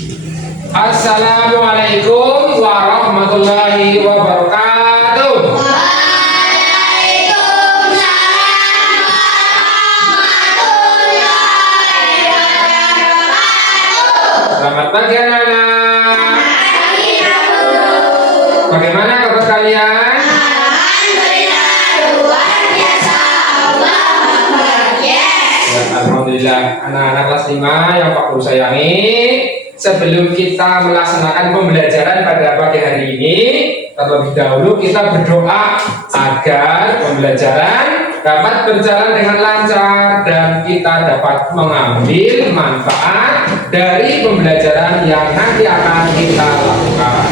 Assalamualaikum warahmatullahi wabarakatuh. Selamat pagi anak-anak. Bagaimana kabar kalian? Alhamdulillah. Anak-anak kelas 5 yang Pak Guru sayangi, sebelum kita melaksanakan pembelajaran pada pagi hari ini, terlebih dahulu kita berdoa agar pembelajaran dapat berjalan dengan lancar dan kita dapat mengambil manfaat dari pembelajaran yang nanti akan kita lakukan.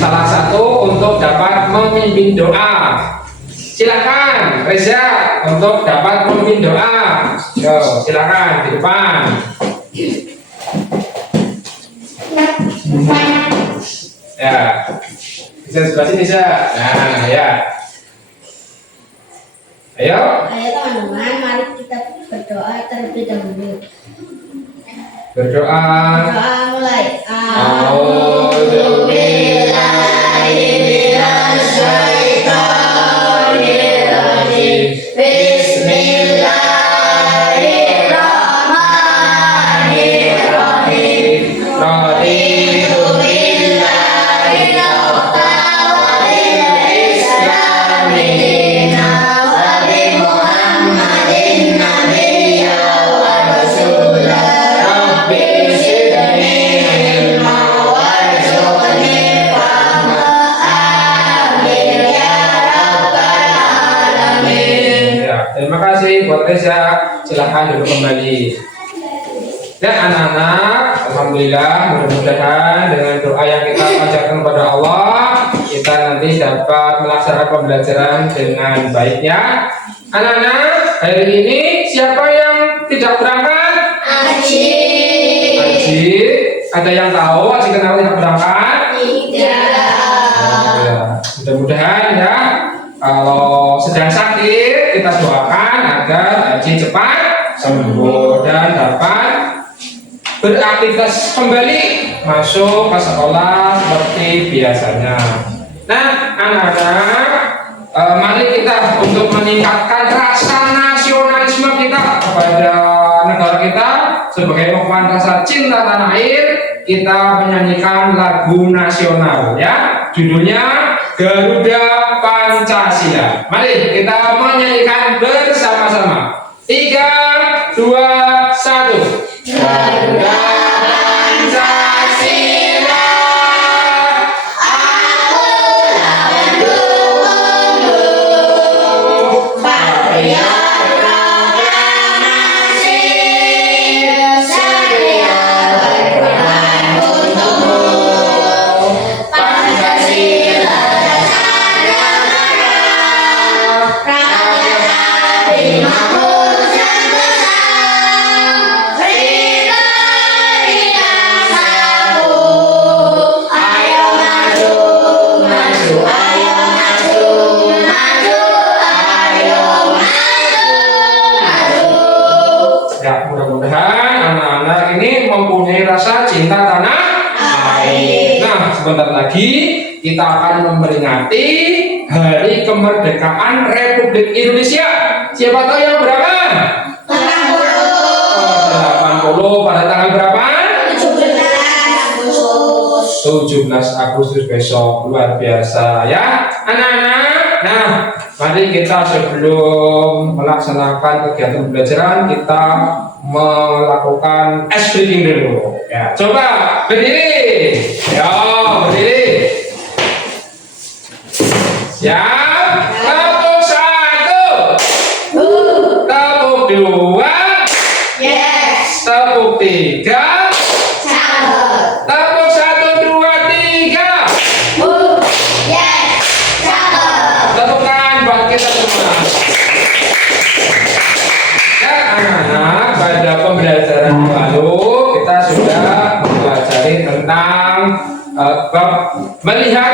Salah satu untuk dapat memimpin doa. Silakan Reza untuk dapat memimpin doa. Yo, silakan di depan. Ya, bisa sebelah sini Za. Nah, ya. Ayo. Ayo teman-teman, mari kita berdoa terlebih dahulu. Berdoa. Doa mulai. Terima kasih buat Reza. Silahkan duduk kembali. Dan anak-anak, alhamdulillah, mudah-mudahan dengan doa yang kita panjatkan kepada Allah, kita nanti dapat melaksanakan pembelajaran dengan baiknya. Anak-anak, hari ini siapa yang tidak berangkat? Aji. Aji. Ada yang tahu Aji kenapa tidak berangkat? Tidak. Ya, mudah-mudahan ya. Kalau sedang sakit, kita doakan agar Aji cepat sembuh dan dapat beraktivitas kembali masuk ke sekolah seperti biasanya. Nah, anak-anak, mari kita untuk meningkatkan rasa nasionalisme kita kepada negara kita sebagai ungkapan rasa cinta tanah air. Kita menyanyikan lagu nasional, ya. Judulnya Garuda Pancasila. Mari kita menyanyikan bersama-sama. 3, 2, 1. Garuda Pancasila, Akulah pendukungmu. Patriot proklamasi, saya berkorban untukmu. Pancasila dasar negara, rakyat adil makmur sentosa. Beri satu, ayo maju, maju, ayo maju, maju, ayo maju, maju. Ya, mudah-mudahan anak-anak ini mempunyai rasa cinta tanah air. Nah, sebentar lagi kita akan memperingati Hari Kemerdekaan Republik Indonesia. Siapa tahu yang berapa? 80 pada tanggal berapa? 17 Agustus besok. Luar biasa ya anak-anak. Nah, mari kita sebelum melaksanakan kegiatan pembelajaran kita melakukan ice breaking dulu ya. Coba berdiri. Yo, berdiri. Siap. Tepuk 1. Tepuk 2. Yes. Tepuk 3. Cakep. Tepuk 1, 2, 3. Yes. Cakep. Tepuk tangan buat kita semua. Ya anak-anak, pada pembelajaran lalu kita sudah mempelajari tentang bab melihat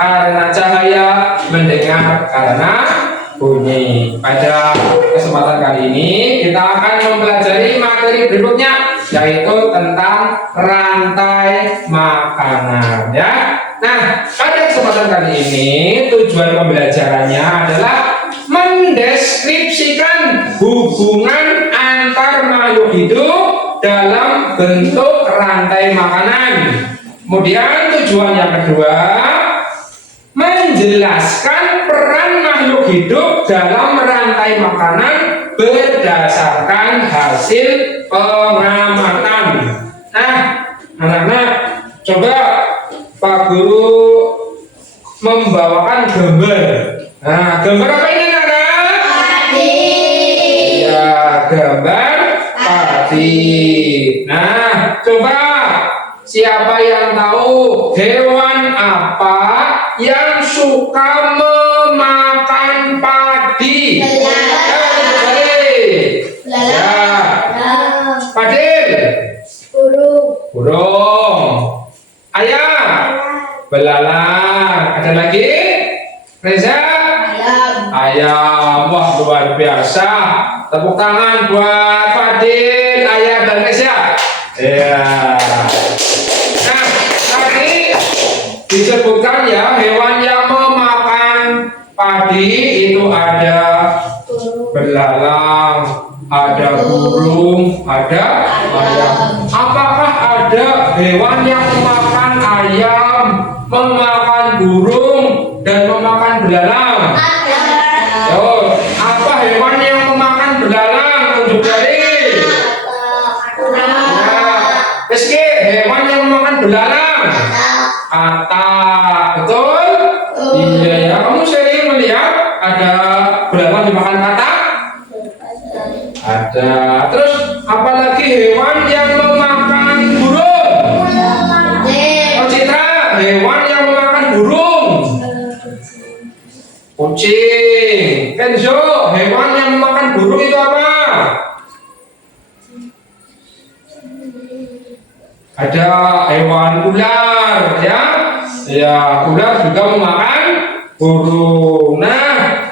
karena cahaya, mendengar karena bunyi. Pada kesempatan kali ini kita akan mempelajari materi berikutnya, yaitu tentang rantai makanan ya. Nah, pada kesempatan kali ini tujuan pembelajarannya adalah mendeskripsikan hubungan antar makhluk hidup dalam bentuk rantai makanan. Kemudian tujuan yang kedua, menjelaskan peran makhluk hidup dalam rantai makanan berdasarkan hasil pengamatan. Nah, anak-anak, coba Pak Guru membawakan gambar. Nah, gambar apa ini, anak-anak? Padi. Ya, gambar padi. Nah, coba siapa yang tahu hewan apa yang suka memakan padi? Ya, Fadil. Burung. Ayam. Belalang. Ada lagi? Reza? Ayam. Wah, luar biasa. Tepuk tangan buat Fadil, Ayam, dan Reza. Ya. Nah, tadi disebutkan ya, hewan yang memakan padi itu ada belalang, ada burung, ada ayam. Apakah ada hewan yang memakan ayam, memakan burung, dan memakan belalang? Oh, apa hewan yang memakan belalang? Tunjuk jari. Rizky, hewan yang memakan belalang? Atak, betul? Iya ya, kamu sering melihat ada belalang dimakan katak? Ada. Terus apalagi hewan yang memakan burung? Oh, Citra, hewan yang memakan burung? Kucing. Kenzo, hewan yang memakan burung itu apa? Ada hewan ular ya. Ya, ular juga memakan burung. Nah,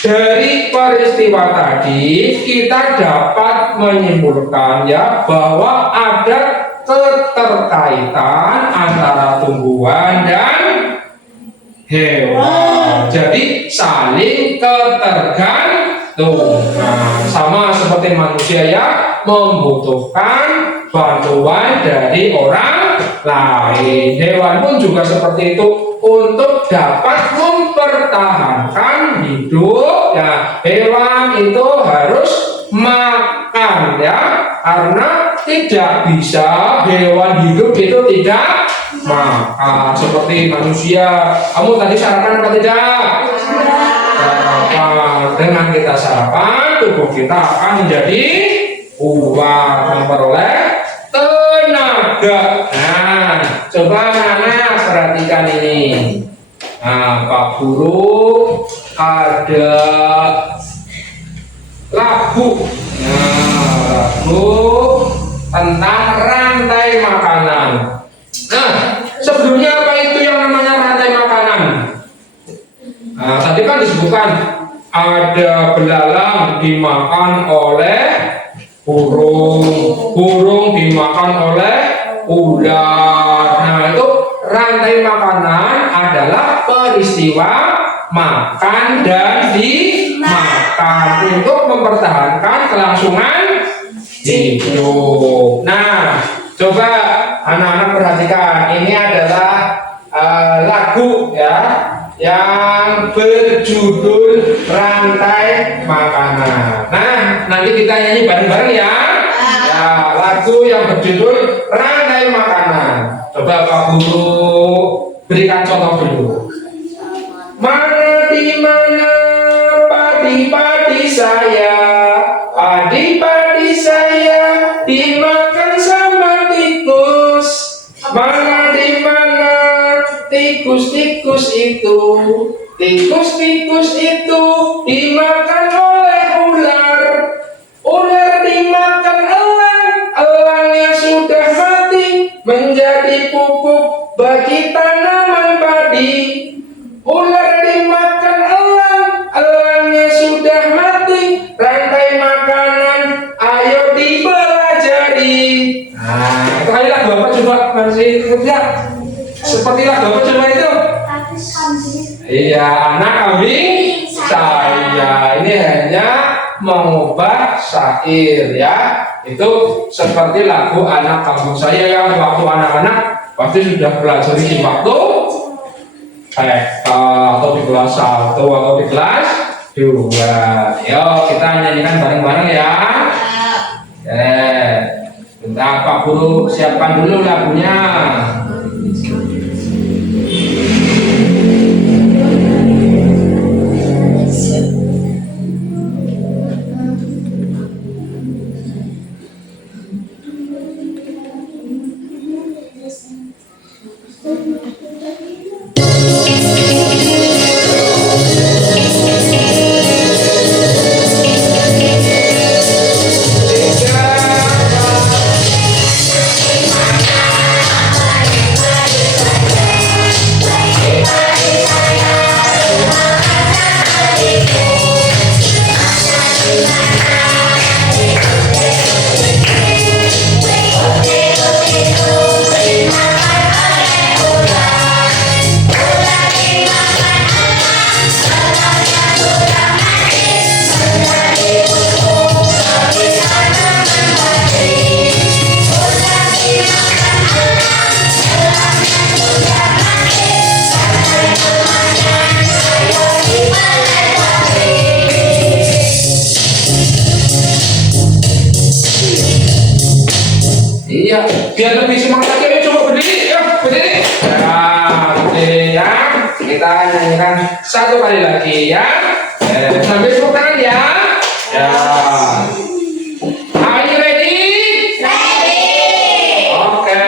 dari peristiwa tadi kita dapat menyimpulkan ya bahwa ada keterkaitan antara tumbuhan dan hewan. Jadi saling ketergantungan. Sama seperti manusia ya, membutuhkan bantuan dari orang lain. Hewan pun juga seperti itu, untuk dapat mempertahankan hidup ya. Hewan itu harus makan ya, karena tidak bisa hewan hidup itu tidak makan. Seperti manusia, kamu tadi sarapan apa tidak? Sarapan. Dengan kita sarapan, tubuh kita akan menjadi kuat, memperoleh tenaga. Nah, coba anak perhatikan ini. Nah, Pak Guru ada lagu. Nah, lagu tentang rantai makanan. Nah, sebelumnya apa itu yang namanya rantai makanan? Nah, tadi kan disebutkan ada belalang dimakan oleh burung, burung dimakan oleh ular. Nah, itu rantai makanan adalah peristiwa makan dan dimakan untuk mempertahankan kelangsungan hidup. Nah, coba anak-anak perhatikan, ini adalah lagu ya yang berjudul Rantai Makanan. Nah, nanti kita nyanyi bareng-bareng ya. Ya, lagu yang berjudul Rantai Makanan. Coba Pak Guru berikan contoh dulu. Mana di mana padi-padi saya, padi-padi saya dimakan sama tikus. Mana di mana tikus-tikus itu, tikus-tikus itu dimakan oleh ular. Ular dimakan elang, elangnya sudah mati, menjadi pupuk bagi tanaman padi. Ular dimakan elang, elangnya sudah mati, rantai makanan ayo dipelajari. coba masih kerja seperti lagu apa coba itu? Iya, anak kambing saya. Ini hanya mengubah syair ya. Itu seperti lagu anak kampung saya yang waktu anak-anak pasti sudah pelajari di waktu atau di kelas 1 atau di kelas 2. Yuk kita nyanyikan bareng-bareng ya. Bentar Pak Guru siapkan dulu lagunya. Iya, biar lebih semangat lagi, ayo coba berdiri, berdiri. Nah, berdiri ya. Kita nyanyikan satu kali lagi ya. Sambil tepuk tangan ya. Ya. Are you ready? Ready. Oke.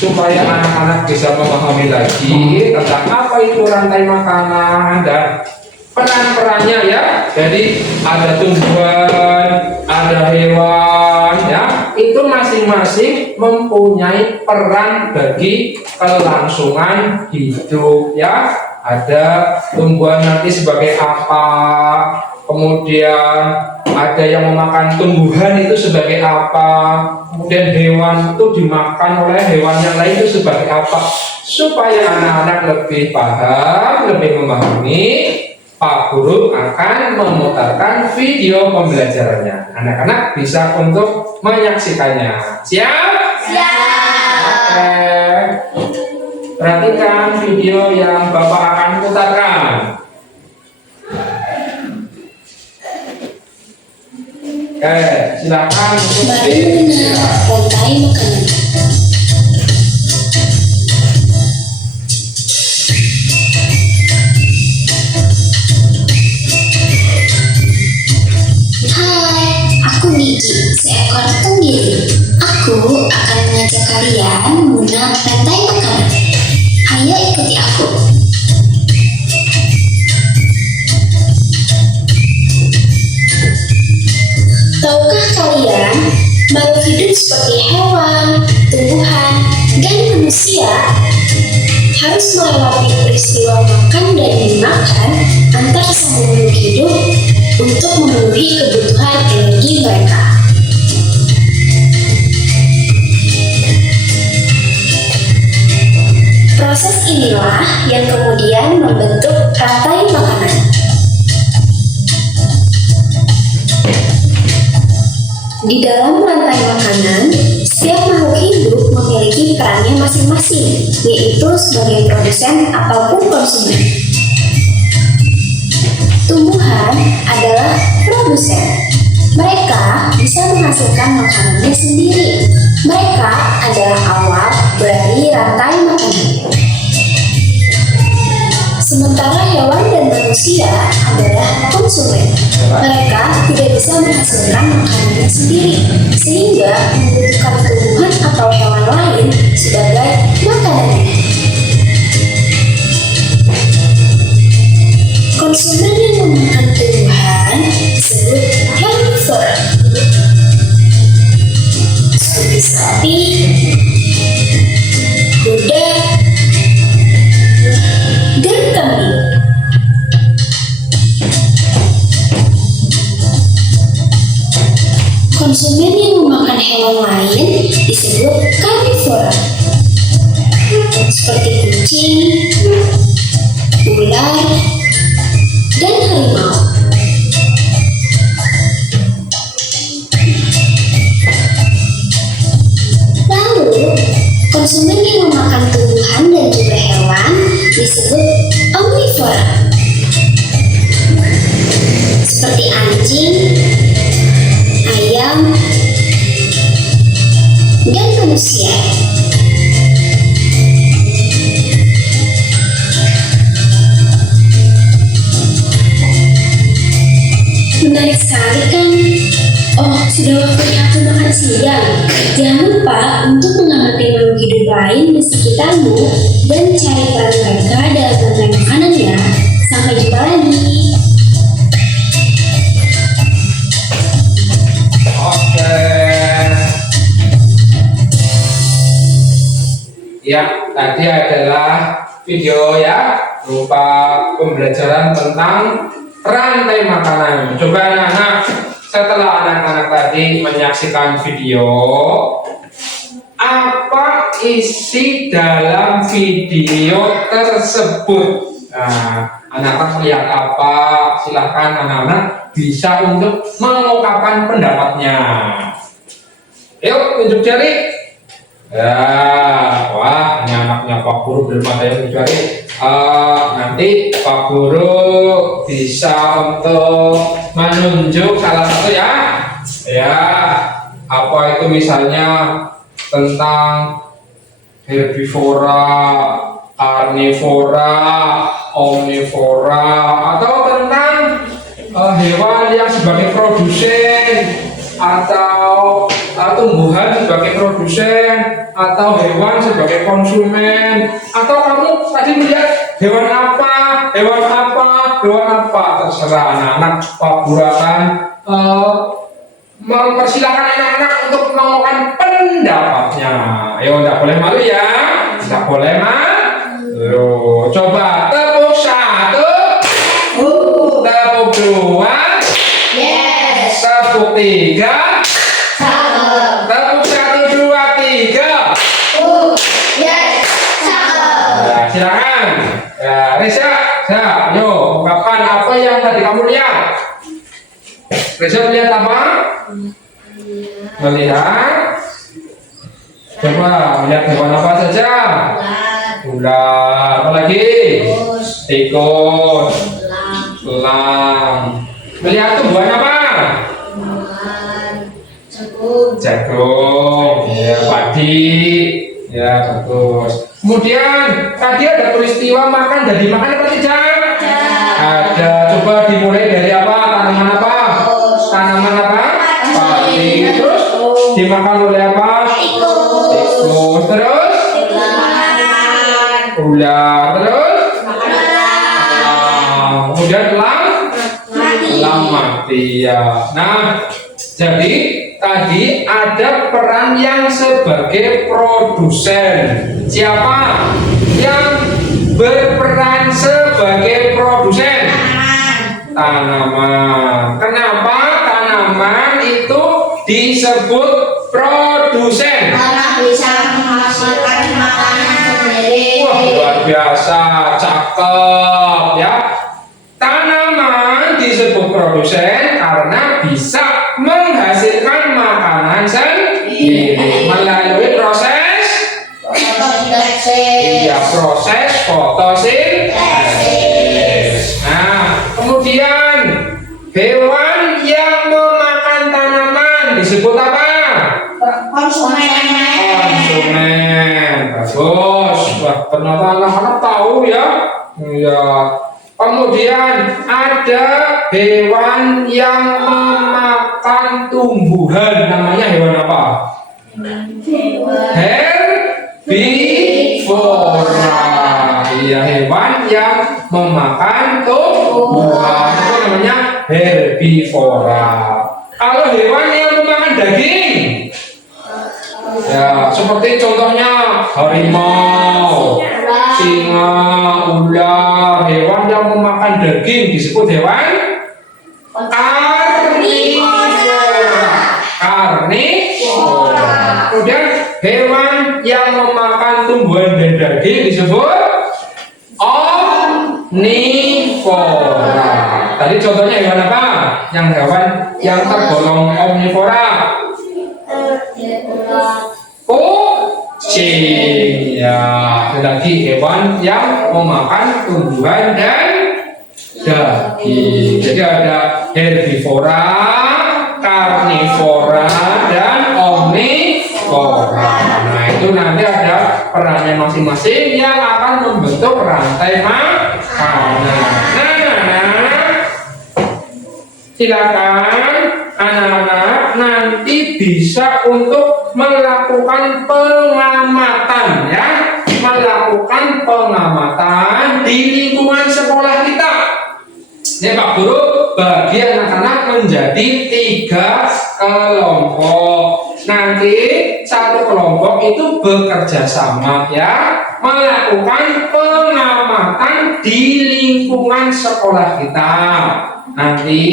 Supaya anak-anak bisa memahami lagi tentang apa itu rantai makanan dan peran-perannya ya. Jadi ada tumbuhan, ada hewan ya. Itu masing-masing mempunyai peran bagi kelangsungan hidup ya. Ada tumbuhan nanti sebagai apa, kemudian ada yang memakan tumbuhan itu sebagai apa, kemudian hewan itu dimakan oleh hewan yang lain itu sebagai apa. Supaya anak-anak lebih paham, lebih memahami, Pak Guru akan memutarkan video pembelajarannya. Anak-anak bisa untuk menyaksikannya. Siap? Siap. Oke. Perhatikan video yang Bapak akan putarkan. Oke, silakan untuk rantai makanan. Hai, aku Niki, seekor tenggiri. Aku akan mengajak kalian mengenal rantai makanan. Ayo ikuti aku. Tahukah kalian, makhluk hidup seperti hewan, tumbuhan, dan manusia harus melewati peristiwa makan dan dimakan antar sambungan hidup untuk memenuhi kebutuhan energi mereka. Proses inilah yang kemudian membentuk rantai makanan. Di dalam rantai makanan, setiap makhluk hidup memiliki perannya masing-masing, yaitu sebagai produsen ataupun konsumen. Tumbuhan adalah produsen. Mereka bisa menghasilkan makanannya sendiri. Mereka adalah awal dari rantai makanan. Sementara hewan dan manusia adalah konsumen. Mereka tidak bisa menghasilkan makanannya sendiri, sehingga membutuhkan tumbuhan atau hewan lain sebagai makanannya. Konsumen yang memakan tumbuhan disebut herbivora, seperti sapi, kuda, dan kambing. Konsumen yang memakan hewan lain disebut karnivora, seperti kucing, ular, dan harimau. Lalu, konsumen yang memakan tumbuhan dan juga hewan disebut omnivora, seperti anjing, ayam, dan manusia. Menarik sekali kan? Oh, sudah waktunya aku makan siang. Jangan lupa untuk mengamati makhluk hidup lain di sekitarmu dan cari peran mereka dalam rantai makanan ya. Sampai jumpa lagi. Oke. Ya, tadi adalah video ya berupa pembelajaran tentang rantai makanan. Coba anak-anak, setelah anak-anak tadi menyaksikan video, apa isi dalam video tersebut? Nah, anak-anak melihat apa? Silahkan anak-anak bisa untuk mengungkapkan pendapatnya. Yuk, tunjuk jari. Ya, wah, ini anaknya Pak Guru belum ada yang tunjuk jari. Nanti Pak Guru bisa untuk menunjuk salah satu ya. Ya, apa itu misalnya tentang herbivora, karnivora, omnivora, atau tentang hewan yang sebagai produsen, atau tumbuhan sebagai produsen, atau hewan sebagai konsumen, atau kamu tadi melihat hewan apa, terserah anak-anak. Pak Guru akan mempersilahkan anak-anak untuk mengungkapkan pendapatnya. Ayo, tidak boleh malu ya, tidak boleh malu. Coba tepuk satu, tepuk dua, Yes. tepuk tiga, Cakep. tepuk satu, dua, tiga. Yes. Cakep. Nah, silakan. Ya, Reza, yuk ungkapkan apa yang tadi kamu lihat. Reza melihat apa? Melihat. Coba melihat hewan apa saja? Ular. Apa lagi? Tikus. Elang. Melihat tumbuhan apa? Jagung. Ya, padi. Ya, bagus. Kemudian tadi ada peristiwa makan dan dimakan apa tidak? Ada. Coba dimulai dari apa? Tanaman apa? Tanaman apa? Padi. Terus dimakan oleh apa? Tikus. Terus ular. Terus kemudian elang mati ya. Nah, jadi tadi ada peran yang sebagai produsen. Siapa yang berperan sebagai produsen? Tanaman. Kenapa tanaman itu disebut produsen? Karena bisa menghasilkan makanan sendiri. Wah, luar biasa, cakep ya. Tanaman disebut produsen karena bisa menghasilkan makanan proses fotosintesis. Nah, kemudian hewan yang memakan tanaman disebut apa? Konsumen. Konsumen. Bagus. Wah, ternyata anak-anak tahu ya. Ya. Kemudian ada hewan yang memakan tumbuhan, namanya hewan apa? Herbivora. Iya, hewan yang memakan tumbuhan itu namanya herbivora. Kalau hewan yang memakan daging, ya seperti contohnya harimau, singa, ular, hewan yang memakan daging disebut hewan karnivora. Kemudian hewan yang memakan tumbuhan dan daging disebut omnivora. Tadi contohnya hewan apa? Yang hewan yang tergolong omnivora. Kucing. Ya, lagi hewan yang memakan tumbuhan dan daging. Jadi ada herbivora, karnivora, dan omnivora. Nah, itu nanti ada perannya masing-masing yang akan membentuk rantai makanan. Silakan anak-anak nanti bisa untuk melakukan pengamatan ya, melakukan pengamatan di lingkungan sekolah kita. Ini Pak Guru bagi anak-anak menjadi 3 kelompok. Nanti satu kelompok itu bekerja sama ya, melakukan pengamatan di lingkungan sekolah kita. Nanti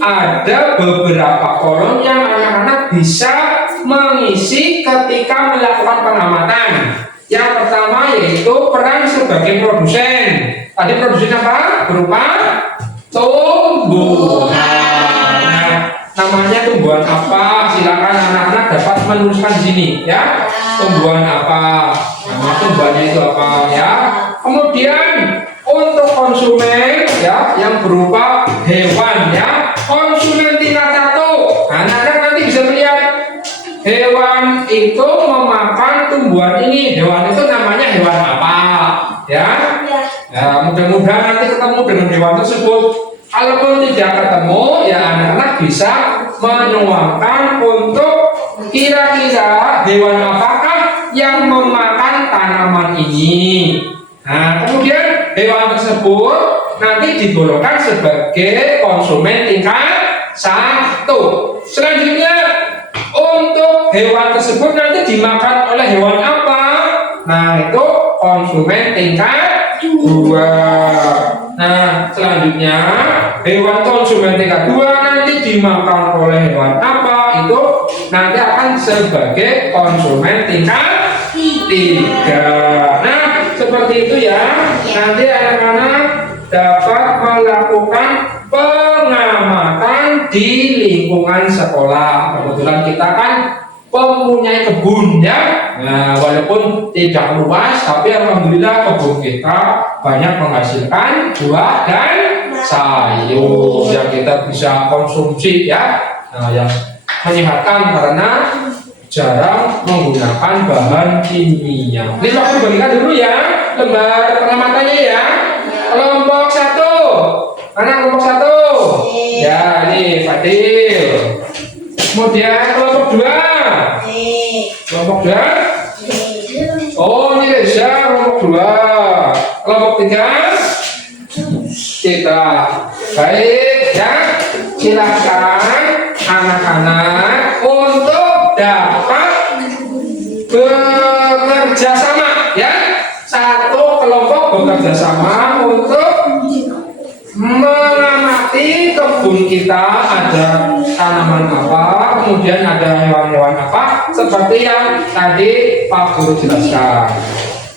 ada beberapa kolom yang anak-anak bisa mengisi ketika melakukan pengamatan. Yang pertama yaitu peran sebagai produsen. Tadi produsen apa? Berupa tumbuhan. Nah, namanya tumbuhan apa? Silakan anak-anak dapat menuliskan di sini ya. Tumbuhan apa? Nama tumbuhannya itu apa ya? Kemudian untuk konsumen ya yang berupa hewan ya, konsumen tingkat 1. Anak-anak nanti bisa melihat hewan itu memakan tumbuhan ini. Hewan itu namanya hewan apa ya? Ya, mudah-mudahan nanti ketemu dengan hewan tersebut. Kalaupun tidak ketemu, ya anak-anak bisa menuangkan untuk kira-kira hewan apakah yang memakan tanaman ini. Nah, kemudian hewan tersebut nanti digolongkan sebagai konsumen tingkat 1. Selanjutnya, untuk hewan tersebut nanti dimakan oleh hewan apa? Nah, itu konsumen tingkat 2. Nah, selanjutnya hewan konsumen tingkat 2 nanti dimakan oleh hewan apa? Itu nanti akan sebagai konsumen tingkat 3. Nah, seperti itu ya. Nanti anak-anak dapat melakukan pengamatan di lingkungan sekolah. Kebetulan kita kan mempunyai kebun ya. Nah, walaupun tidak luas, tapi alhamdulillah kebun kita banyak menghasilkan buah dan sayur yang kita bisa konsumsi ya. Nah, yang menyehatkan karena jarang menggunakan bahan kimia. Ini waktu bagikan dulu ya lembar pengamatannya ya. Kelompok 1. Mana kelompok 1? Ya, ini Fadil. Kemudian kelompok 2. Kelompok 2. Oh, ini Reza kelompok 2. Kelompok 3. Kita. Baik ya. Silakan anak-anak untuk dapat bekerja sama ya. Satu kelompok bekerja sama untuk mengamati kebun kita, ada tanaman apa, kemudian ada hewan-hewan apa, seperti yang tadi Pak Guru jelaskan.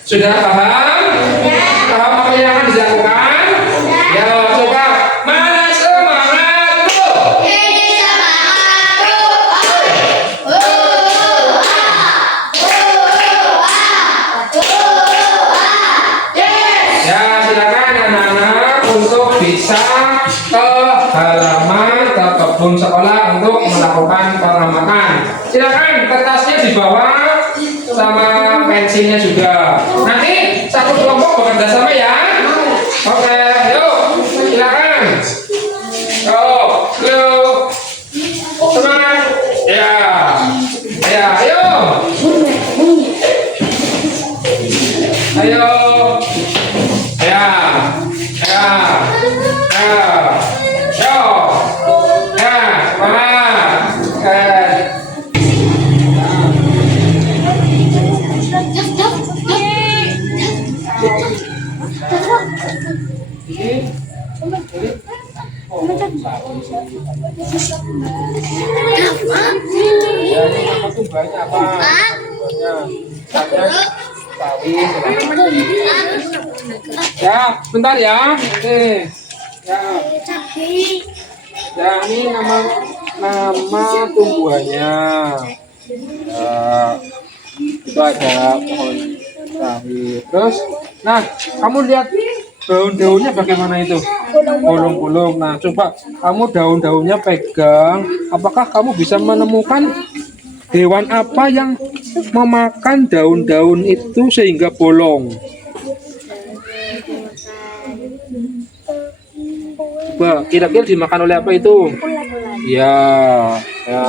Sudah paham? Paham apa yang akan dilakukan? Ya, coba mana semangatku? Ini semangatku. untuk melakukan pengamatan. Silakan kertasnya dibawa sama pensilnya juga. Nanti satu kelompok bekerja sama ya. Oke, yuk silakan. Yuk, semangat. Ya, ayo. Ayo. Ya. Ya. Ya. Yo. Ya, semangat. Ya, ini nama tumbanya apa? Ya, bentar ya. Oke. Ya. Ya, ini nama tumbuhannya. Ya, itu ada pohon sawit. Terus, nah, kamu lihat daun-daunnya bagaimana itu? Bolong-bolong. Nah, coba kamu daun-daunnya pegang. Apakah kamu bisa menemukan hewan apa yang memakan daun-daun itu sehingga bolong? Coba, kira-kira dimakan oleh apa itu? Ya, ya.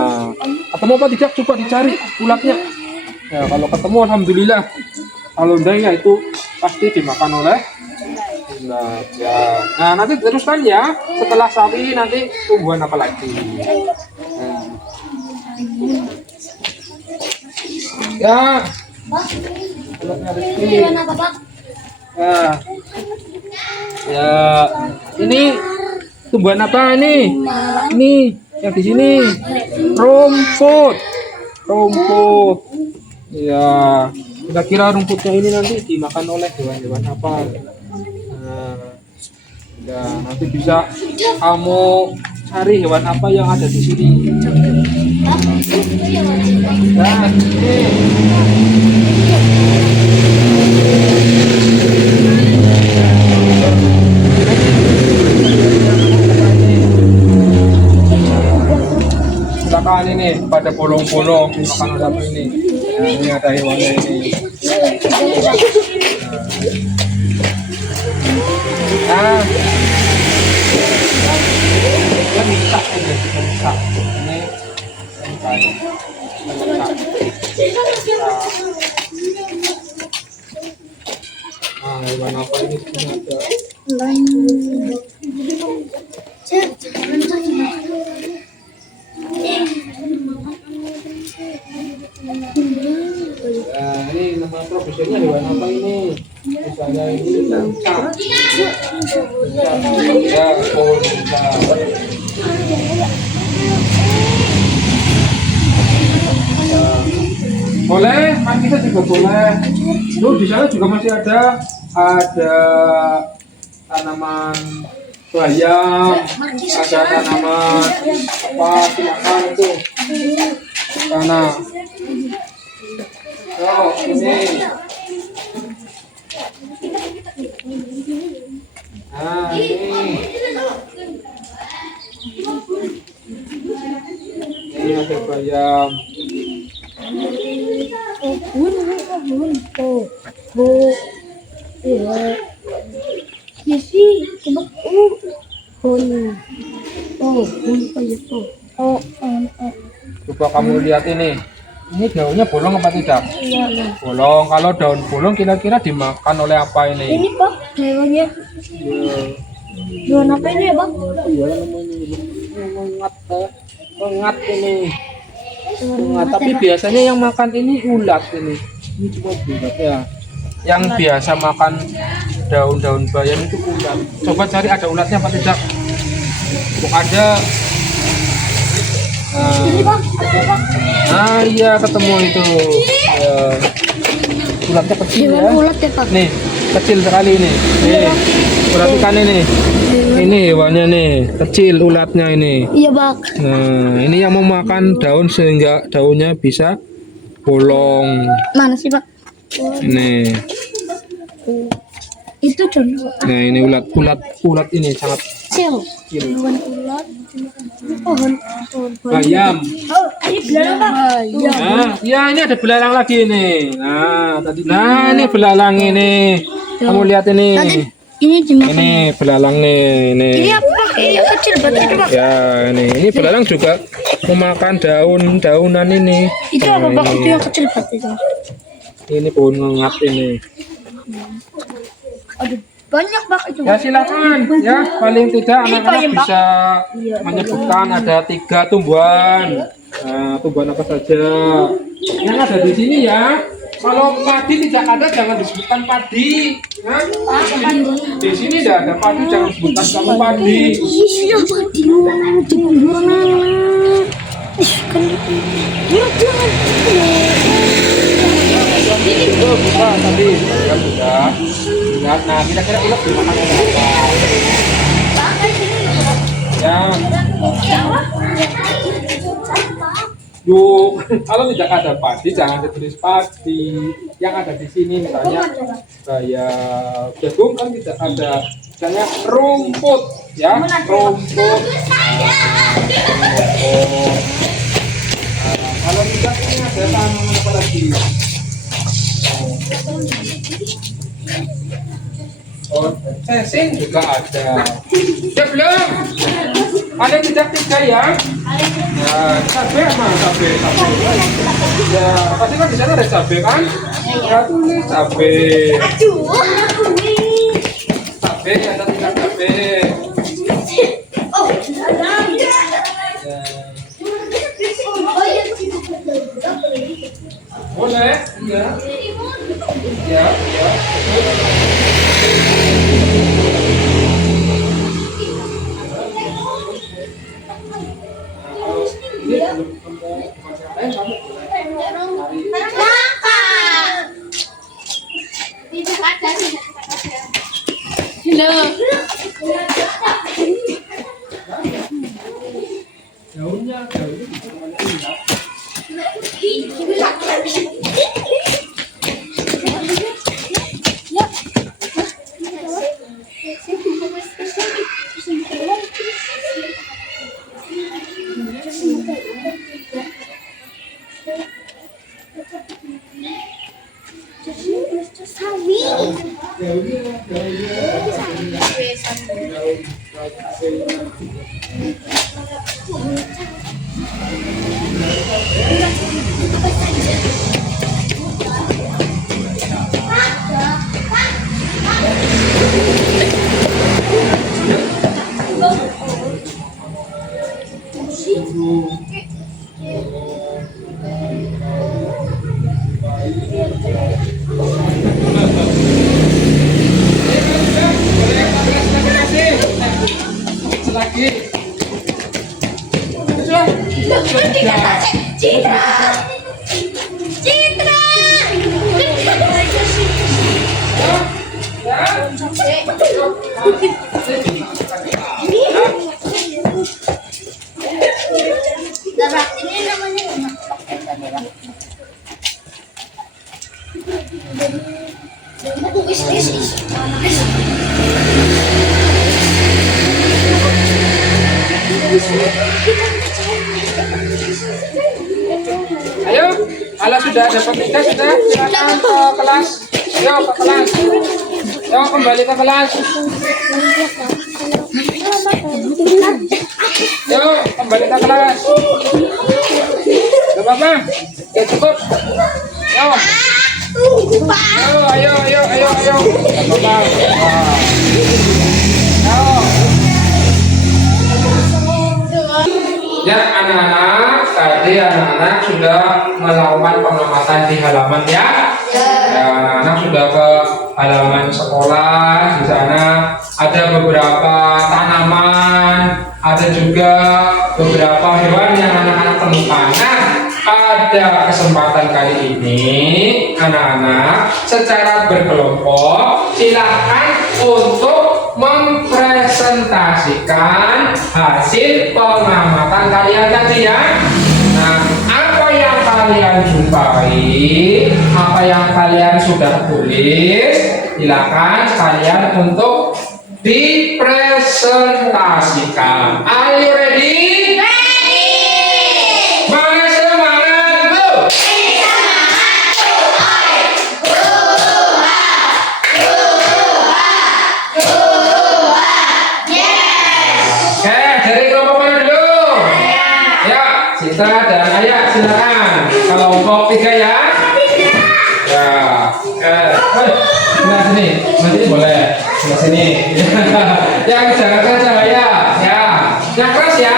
Ketemu apa tidak? Coba dicari ulatnya. Ya, kalau ketemu alhamdulillah. Kalau enggak ya itu pasti dimakan oleh ulat. Ya. Nah, nanti teruskan ya. Setelah sawi nanti tumbuhan apa lagi? Nah. Ya. Ya. Ya. Ini tumbuhan apa ini? Ini yang di sini. Rumput. Rumput. Ya. Kira-kira rumputnya ini nanti dimakan oleh hewan-hewan apa? Nah, ya, nanti bisa kamu cari hewan apa yang ada di sini. Nah, silakan ini pada bolong-bolong makan apa ini. Nah, ini ada hewannya ini. Nah, bisa ini, bisa. Ini nah, hewan apa ini ada? Nah, ini nama profesinya hewan apa ini? Misalnya ini cangkang. Ya, boleh, kan kita juga boleh. Lu di sana juga masih ada tanaman bayam, ada tanaman apa silakan itu sana. Oh, ini. Nah, ini ada bayam. Coba kamu lihat ini daunnya bolong apa tidak? Bolong. Kalau daun bolong kira-kira dimakan oleh apa ini? Ini Pak, hewannya. Hewan apa ini ya Bang? Iya namanya mengat ini. Mengat. Tapi biasanya yang makan ini ulat ini. Ini cuma ulat ya. Yang biasa makan daun-daun bayam itu ulat. Coba cari ada ulatnya apa tidak? Kok ada? Nah, iya ketemu itu. Ya. Ulatnya kecil ya. Ulat ya Pak. Nih, kecil sekali ini. Nih, perhatikan ini. Ini hewannya nih, kecil ulatnya ini. Iya Bang. Nah, ini yang memakan daun sehingga daunnya bisa bolong. Mana sih Pak? Nih. Itu daun. Nah, ini ulat ini sangat kecil. Hewan ular. Pohon. Bayam. Oh, ini belalang Pak. Nah, ya ini ada belalang lagi nih. Nah ini belalang ini. Kamu lihat ini. Ini dimakan. Ini belalang nih. Ini apa Pak? Ini yang kecil banget itu Pak. Ya ini belalang juga memakan daun-daunan ini. Itu Nah, apa Pak? ini. Itu yang kecil banget itu. Ini pohon ngengat ini. Aduh, banyak Pak itu. Ya silakan ya, paling tidak Ini anak-anak payung, Pak. bisa menyebutkan ada 3 tumbuhan. Nah, tumbuhan apa saja yang ada di sini ya. Kalau padi tidak ada jangan disebutkan padi. Nah, di sini tidak ada padi jangan sebutkan kamu padi. Iya padi. Itu buka tadi ya sudah. Lihat, nah kira-kira ulat dimakan oleh apa? Ya. Yuk, kalau tidak ada padi jangan ditulis padi. Yang ada di sini misalnya kayak jagung kan tidak ada, misalnya rumput, ya rumput. Kalau tidak ini ada tanaman apa lagi? Oh, sing juga ada. Ya belum. Ada tidak 3 ya? Ya, cabai mah cabai. Ya, pasti kan di sana ada cabai kan? Ya tulis cabai. Cabai ada tidak cabai. Oh, Boleh? Iya. Ya, ya. Ini belum ketemu masalah kamu boleh. Daunnya bisa lihat. Lagi. ini namanya Ayo, kalau sudah dapat 3 sudah silakan ke kelas. Ayo ke kelas. Ayo kembali ke kelas. Ayo kembali ke kelas. Gak apa-apa. Ya cukup. Ayo. Ayo. Gak apa-apa. Ayo. Ya anak-anak, tadi anak-anak sudah melakukan pengamatan di halaman ya. Ya, anak-anak sudah ke halaman sekolah. Di sana ada beberapa tanaman, ada juga beberapa hewan yang anak-anak temukan. Nah, pada kesempatan kali ini, anak-anak secara berkelompok silahkan untuk mempresentasikan hasil pengamatan kalian tadi ya. Nah, apa yang kalian jumpai, apa yang kalian sudah tulis, silakan sekalian untuk dipresentasikan presentasikan. Are you ready? Semangat, semangat, go! Oke, dari kelompok mana dulu? Ya, Citra dan Ayah silakan. Kelompok 3 ya. Ya, sebelah sini, nanti boleh sebelah sini. Yang jangan cahaya, ya. Yang keras ya.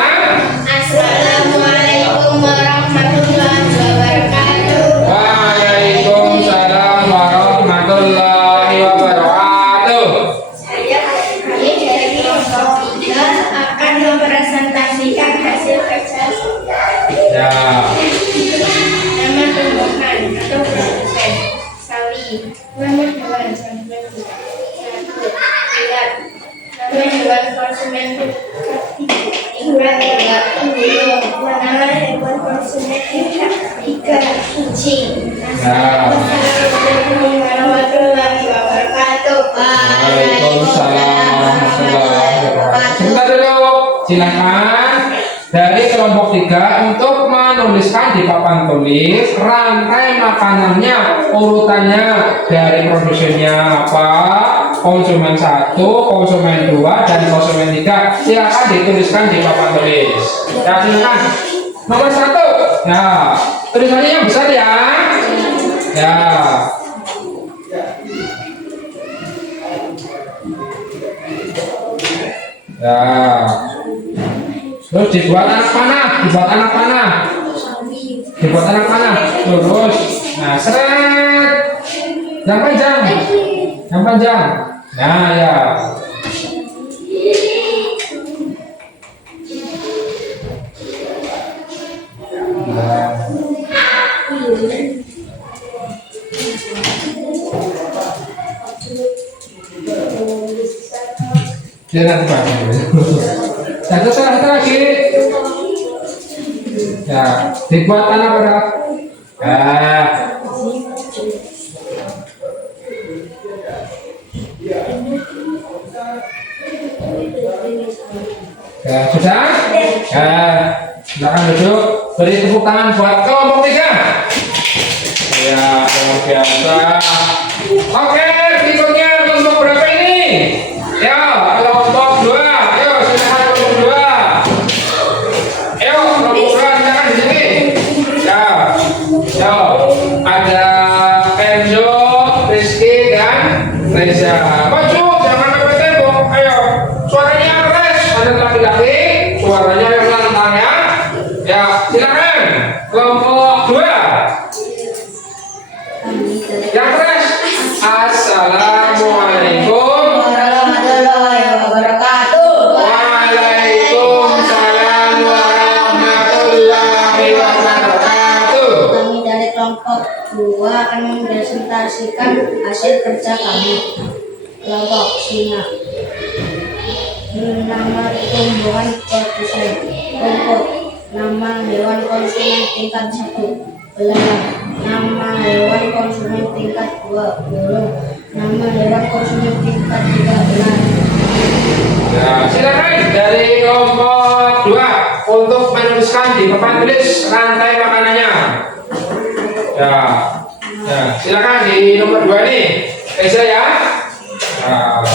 Assalamualaikum warahmatullahi wabarakatuh. Waalaikumsalam warahmatullahi wabarakatuh. Saya dari kelompok 3 akan mempresentasikan hasil kerja saya. Ya. Nama tumbuhan atau produsen sawi. Nama hewan sampai 1. Lihat. Nama hewan konsumen 3. Nama hewan konsumen 3. Kucing. Assalamualaikum warahmatullahi wabarakatuh. Waalaikumsalam warahmatullahi wabarakatuh. Sebentar dulu, silakan dari kelompok 3 untuk menuliskan di papan tulis rantai makanannya, urutannya dari produsennya apa, konsumen 1, konsumen 2, dan konsumen 3. Silakan dituliskan di papan tulis. Ya, silakan. Nomor 1. Ya, tulisannya yang besar ya. Ya. Ya. Terus dibuat anak panah, dibuat anak panah, terus, nah seret, yang panjang, nah ya. Nah. Dia nanti pakai. Satu lagi. Ya, dibuat tanah berat. Ya, sudah? Silakan duduk. Beri tepuk tangan buat kelompok 3. Ya, luar biasa. Oke, berikutnya kelompok berapa ini? Ya, kelompok 2. Ayo, silakan kelompok 2. Ayo, kelompok 2 silakan di sini. Ya, ada Enzo, Rizky, dan Reza. Maju, jangan mepet tembok. Ayo, suaranya keras. Ada laki-laki, suaranya yang lantang ya. Ya, silakan kelompok 2. Yang keras. Assalamualaikum Warahmatullahi wabarakatuh. Waalaikumsalam warahmatullahi wabarakatuh. Kami dari kelompok 2 akan mempresentasikan hasil kerja kami. Kelompok Singa. Nama tumbuhan produsen. Kelompok. Nama hewan konsumen tingkat 1. Belalang. Nama hewan konsumen tingkat 2. Burung. Nama hewan konsumen tingkat 3. Ular. Ya, silakan dari kelompok 2 untuk menuliskan di papan tulis rantai makanannya. Ya, silakan di nomor 2 nih. Reza ya. Nah.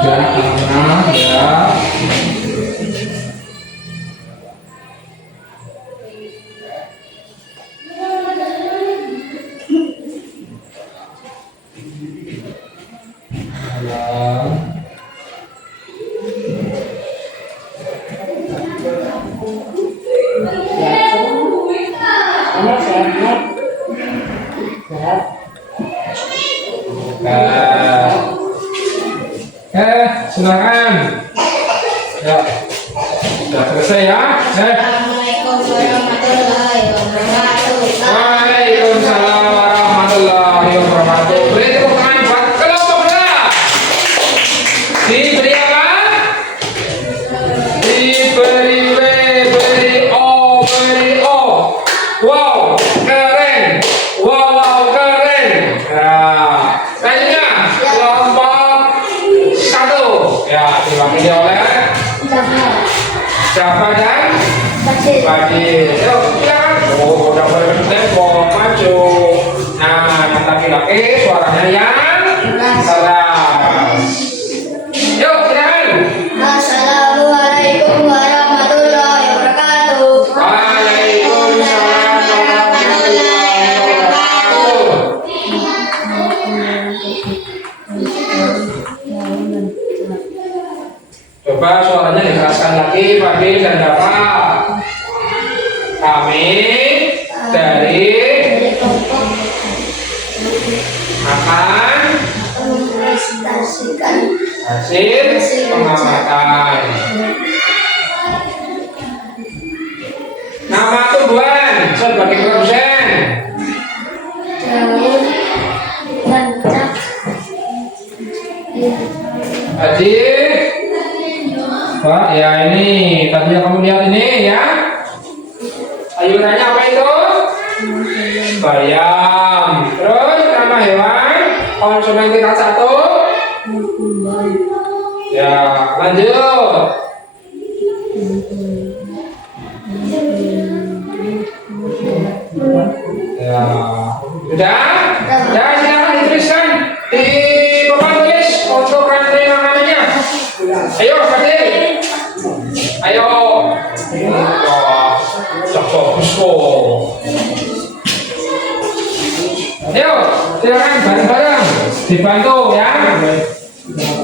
Jarak anak ya. Silakan. Ya, sudah selesai ya. Assalamualaikum warahmatullahi wabarakatuh. Waalaikumsalam warahmatullahi wabarakatuh. Beri tepuk tangan buat kelompok berapa? Diberi apa? Diberi W, beri O, beri O. Fadil. Yuk, silakan. Oh, udah mulai tempo, maju. Nah, yang laki-laki suaranya yang keras. Yuk, silakan. Assalamualaikum warahmatullahi wabarakatuh. Waalaikumsalam warahmatullahi wabarakatuh. Coba suaranya dikeraskan lagi, Fadil dan Bapak. Kami dari akan Presentasikan hasil pengamatan. Nama tumbuhan sebagai produsen. daun bancak Tadi, Pak, ya ini tadi yang kamu lihat ini ya. Sayurannya apa itu? Bayam. Terus nama hewan konsumen tingkat 1. Ya, lanjut. Ya, sudah? Ya, silakan dituliskan di papan tulis untuk rantai makanannya. Ayo, Fadil. Ayo. Wah, sudah bagus kok. Ayo, silakan bareng-bareng dibantu ya.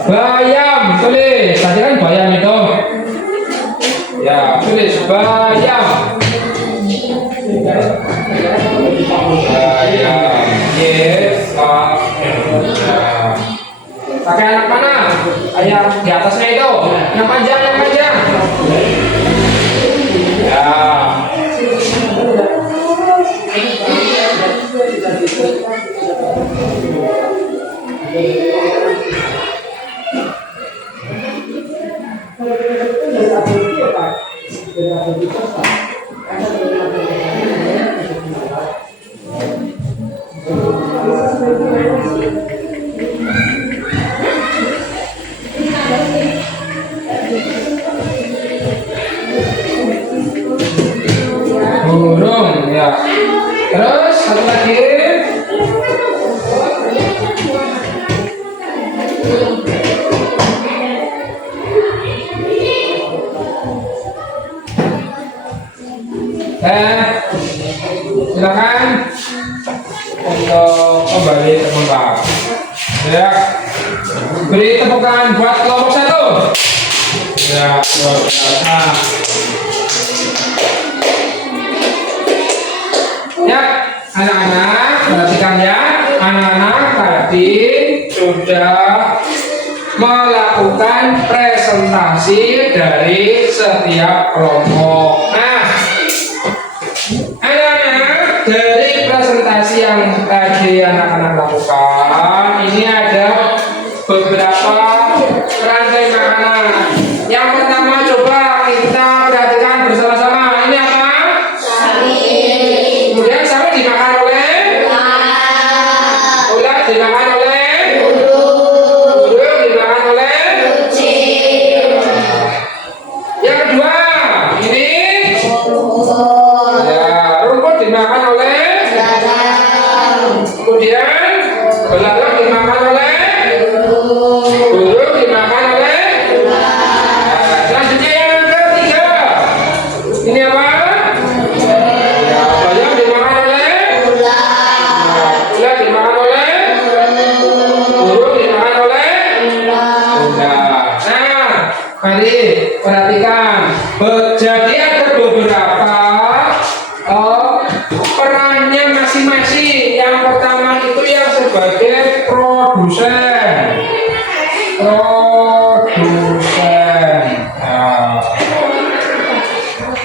Bayam, tulis. Tadi kan bayam itu. Ya, tulis bayam. Bayam. Yes, pakai anak mana? Ayam di atasnya itu. Yang panjang, yang panjang. Ya. Burung ya. Terus satu lagi. Silakan untuk kembali ke tempat. Ya, beri tepukan buat kelompok 1. Ya, luar biasa. Ya, anak-anak perhatikan ya. Anak-anak tadi sudah melakukan presentasi dari setiap kelompok. Nah, anak-anak dari presentasi yang tadi anak-anak lakukan, ini ada beberapa rantai makanan. Yang pertama coba kita perhatikan bersama-sama. Ini apa? Kemudian sawi dimakan oleh ulat, dimakan oleh burung, dimakan oleh yang kedua ini ya rumput dimakan oleh kemudian belalang dimakan oleh burung, dimakan oleh selanjutnya yang ketiga ini apa? Ya, bayam dimakan oleh ulat, dimakan oleh burung, dimakan oleh ulat. Nah, mari perhatikan. Jadi ada beberapa perannya masing-masing. Yang pertama itu yang sebagai produsen. Nah,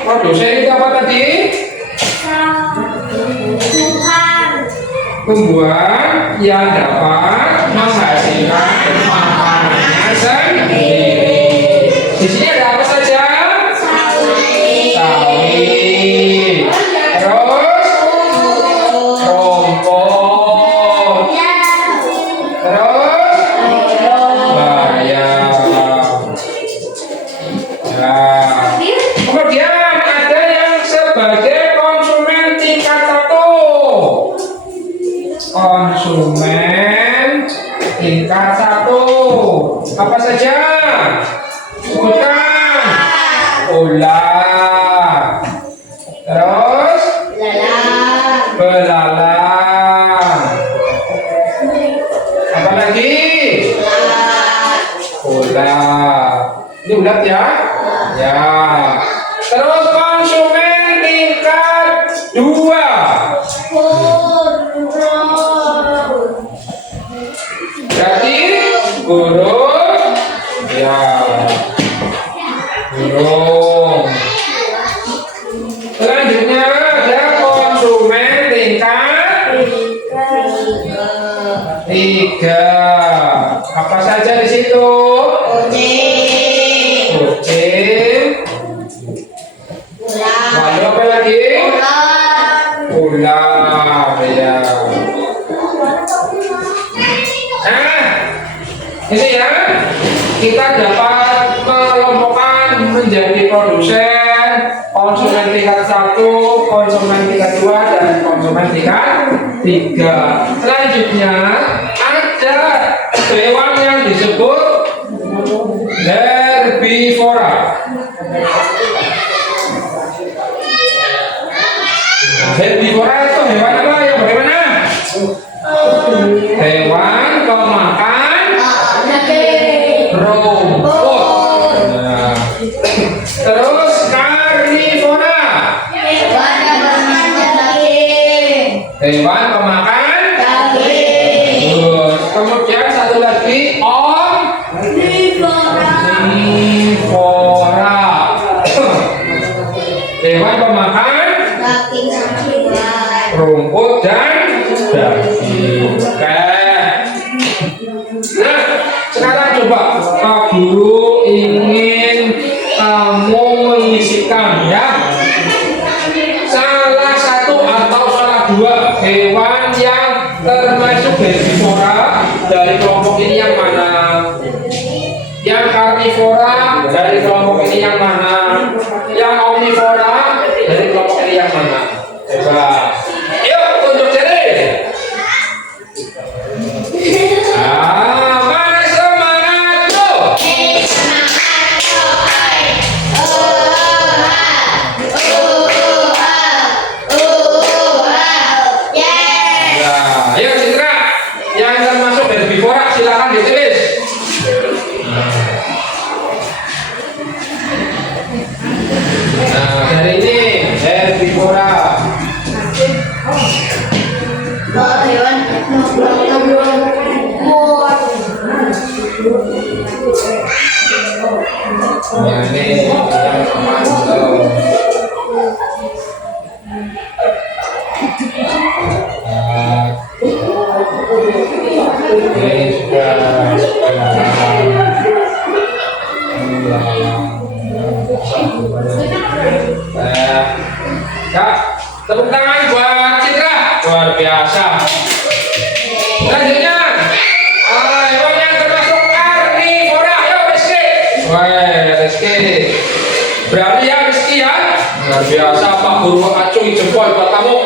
produsen itu apa tadi? Tumbuhan yang dapat menghasilkan makanannya sendiri. Di sini ada apa saja? Sawi. Terus rumput. Terus bayam. Nah, kemudian ada yang tingkat 1. Apa saja? Sebutkan. Ular. Terus belalang. Apa lagi? Ular. Ini ulat ya? Ya. Terus konsumen tingkat 2. Berarti burung. Ya. Burung. Selanjutnya ada konsumen tingkat 3. Apa saja di situ? Kucing. Lalu apa lagi? Ular. Ya. Nah, ini ya, kita dapat mengelompokkan menjadi produsen, konsumen tingkat 1, konsumen tingkat 2, dan konsumen tingkat 3. Selanjutnya ada hewan yang disebut herbivora. Herbivora itu hewan apa yang bagaimana? Hewan pemakan rumput. Nah. Terus karnivora. Hewan pemakan daging. Kemudian satu lagi omnivora. Hewan pemakan rumput dan daging. Oke. Nah, sekarang coba Pak Guru ingin kamu mengisikan ya salah satu atau salah dua hewan yang termasuk herbivora dari kelompok ini yang mana? Yang karnivora dari kelompok ini yang mana? Yang omnivora dari kelompok ini yang mana? Coba. Yuk, tunjuk jari. Mana semangat tuh? Ya, ayo Citra. Yang termasuk herbivora silakan ditulis. Nah, dari ini herbivora. Nah, ini yang termasuk. Ini sudah. Kak, tepuk tangan buat Citra, luar biasa. Selanjutnya, hewan yang termasuk karnivora, ayo Rizky. Wah, Rizky, berani ya Rizky ya, luar biasa. Pak Guru acungi jempol buat kamu.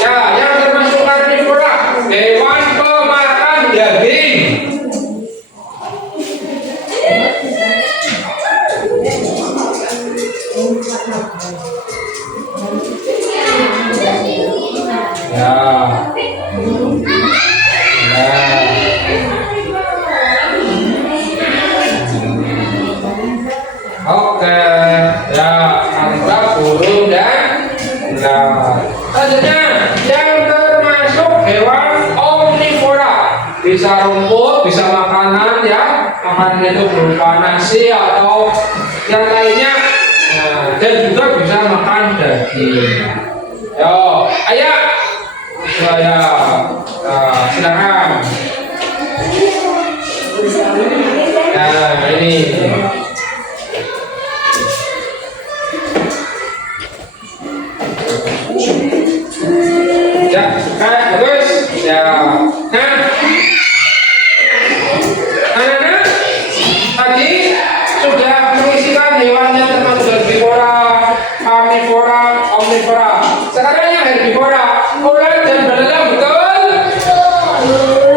Ya, yang termasuk karnivora, hewan pemakan daging. Ya. Oke, ya, anggap burung dan ular. Selanjutnya, yang termasuk hewan omnivora, bisa rumput, bisa makanan ya, makanan itu berupa nasi atau yang lainnya, nah, dan juga bisa makan daging. Yo, ayo, saya, silakan. Nah, ini. Ya, bagus. Ya. Nah, anak-anak tadi sudah mengisikan hewan yang termasuk herbivora, karnivora, omnivora. Sekarang yang herbivora, ular dan belalang, betul?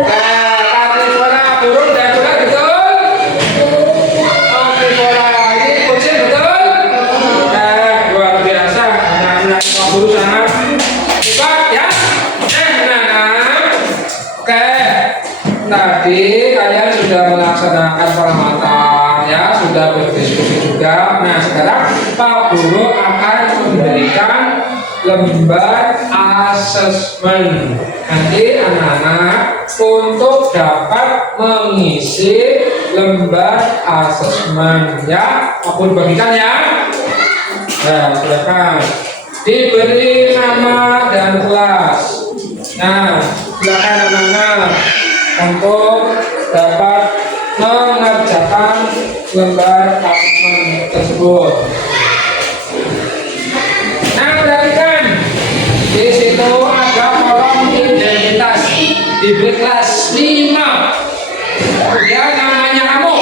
Nah, karnivora kalian sudah melaksanakan perawatan ya, sudah berdiskusi juga. Nah sekarang Pak Guru akan memberikan lembar asesmen. Nanti anak-anak untuk dapat mengisi lembar asesmen ya, Pak Guru bagikan ya. Nah silakan diberi nama dan kelas. Nah silakan anak-anak untuk dapat mengerjakan lembar asesmen tersebut. Nah perhatikan, di situ ada kolom identitas, diberi kelas 5. Ya namanya kamu,